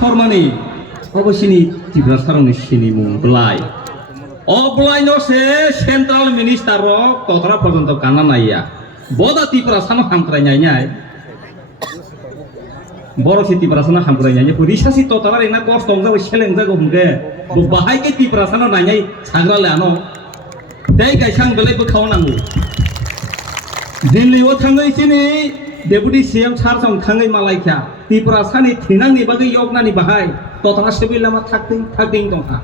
শর্মানি অবশ্যই ত্রিপুরা সারণী সিনি মুং বলাই অবলাই ন সে সেন্ট্রাল মিনিস্টার কতরা পর্যন্ত কানা নাইয়া বদা ত্রিপুরা সানো হামক্রাই নাই বড় সে ত্রিপুরা সানো হামক্রাই নাই রিসাসি ততরা রেনা কষ্ট যাবো সেলেং যাগো হুমকে বাহাইকে ত্রিপুরা সানো নাই সাগ্রালে আনো তাই গাইসাং বেলে বখাও নাঙ্গো दिल्ली थाङै सिनि डेपुटी सीएम सारजों थाङै मालायखा त्रिपुरा सानि थैनांनि बागै यगनानि बाहाय तथाना सेबि लामा थाकदिं दंखा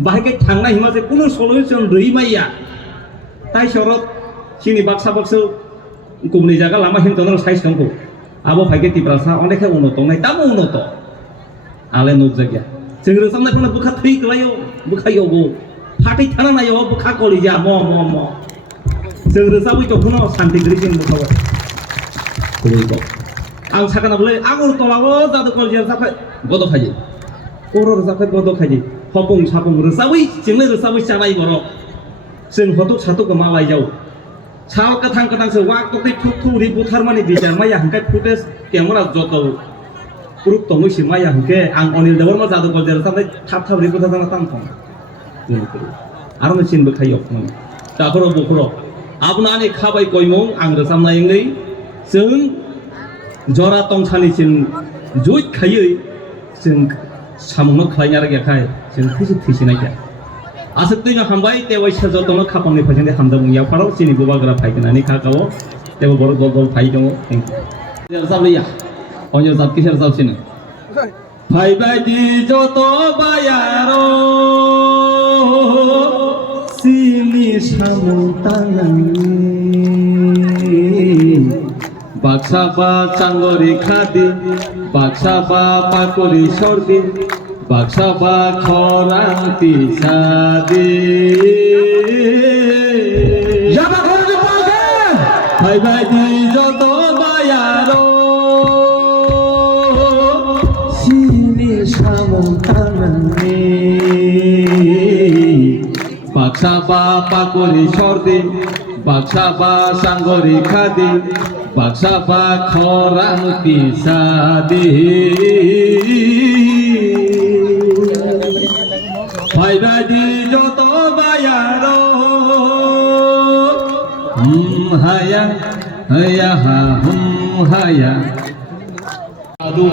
बाहायके थांनाय हिमाजे कुनु सलुशन रैमाइया ताइ सरत सिनि बाक्सा बक्सो गुबुननि जागा लामा हिमतनर साइज दंखौ आबो फाइके त्रिपुरा सा अनेखे उन्नत दंनाय दाबो उन्नत आले नुक जागिया जों रोजाबनायखौनो बुखा थैगलायो बुखायोबो फाटै थाना नायो बुखा कलिजा म जों रोजाबै दख'ना सान्ति ग्रिसिन बुखाव कुबैखौ आं साखाना बोलै आगर तलाबो जादो कलिजा जाफाय बद खायो अरर जाफाय बद खायो हपं सापं रोजाबै जोंनो रोजाबै जानाय बर' जों हतक सातक मालाय जाव साल कथां कथांसो वाक तकै थुक थुरि बुथार माने बिजार माया हंखाय फुटेज केमेरा जतो प्रुफ दङैसो माया हंखे आं अनिल देवरमा जादो कलिजा जाफाय थाब थाब रि बुथार जाना तांखं आरो मोनसिनबो खायो दाखरो बखरो आपनानि खाबाय गयमं आं रोजाबनायै जों जरा तंसानिसिम जुइट खायै जों सामुंनो खालायनो आरोखाय जों थैसिनायखा आसो दैनो हामबाय तेवाय सजतनो खापंनि फाइजों हामदों याव फाराव सिनि बुबाग्रा फाइगोनानि खागाव तेव बर गल फाइ दङ रोजाबलिया अयो जाब किसर जाबसिनो फाइबायदि जत बायारो सिनि सामुतानांनि बाक्साबा चांगरि खादि बाक्साबा पाकरि सरदि बाक्साबा खरांति सादि जाबा खरजो पागोन फाइबायदि जत बायारो सिनि सामुतानांनि बाक्साबा पाकरि सरदि बाक्साबा सांगरि खादि बाक्साबा खरांति सादि फाइबायदि जत बायारो हाया हाया हा हाया आदु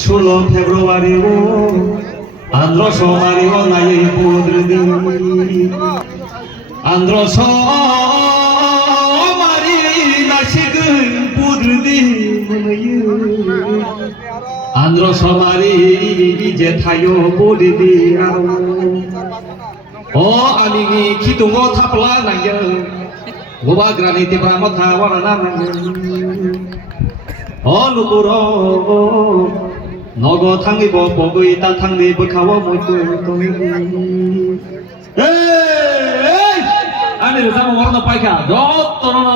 ষোলো ফেব্রুয়ারি আন্ধ্র সমারি নাই পুদ্রদি আন্ধ্র সমারি নাসিক পুদ্রদি আন্ধ্র সমারি যে থায়ো পুদ্রদি ও আমি খিতুঙ্গ থাপলা নাইयो গোবা গ্রানি তিব্রা মথা ওয়ানা নাইयो ও লুকুর নগ থাঙ্গিব বগৈ তা থাঙ্গি বখাও মইতো তুমি এই আমি রোজাম ওরনা পাইখা যত তরন